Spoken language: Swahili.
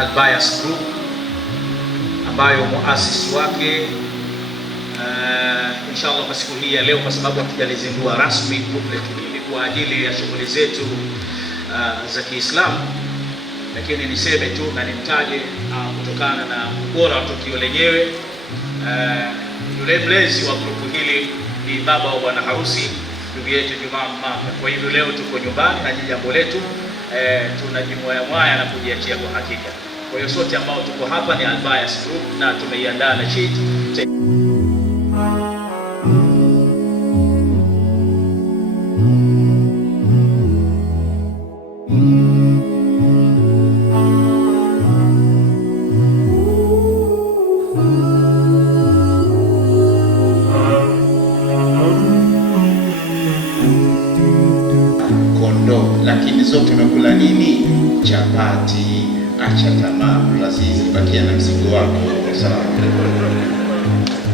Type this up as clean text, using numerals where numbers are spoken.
Al-Bayas Group ambayo muasisi wake inshallah kwa siku hii ya leo, kwa sababu hatujalizindua rasmi booklet hili kwa ajili ya shughuli zetu za Kiislamu, lakini niseme tu na nimtaje kutokana na ubora wa tukio lenyewe. Yule mlezi wa grupu hili ni baba wa bwana harusi, ndugu yetu Juma Maka. Kwa hivyo leo tuko nyumbani na jambo letu tunajimwaya na kujiachia kwa hakika. Kwa hiyo sote ambao tuko hapa ni Al-Bayas Group na tumeiandaa na sheet. Lakini zote umekula nini? Chapati. Acha tamaa, Azizi, bakia na mzigo wako. Salamu alaykum.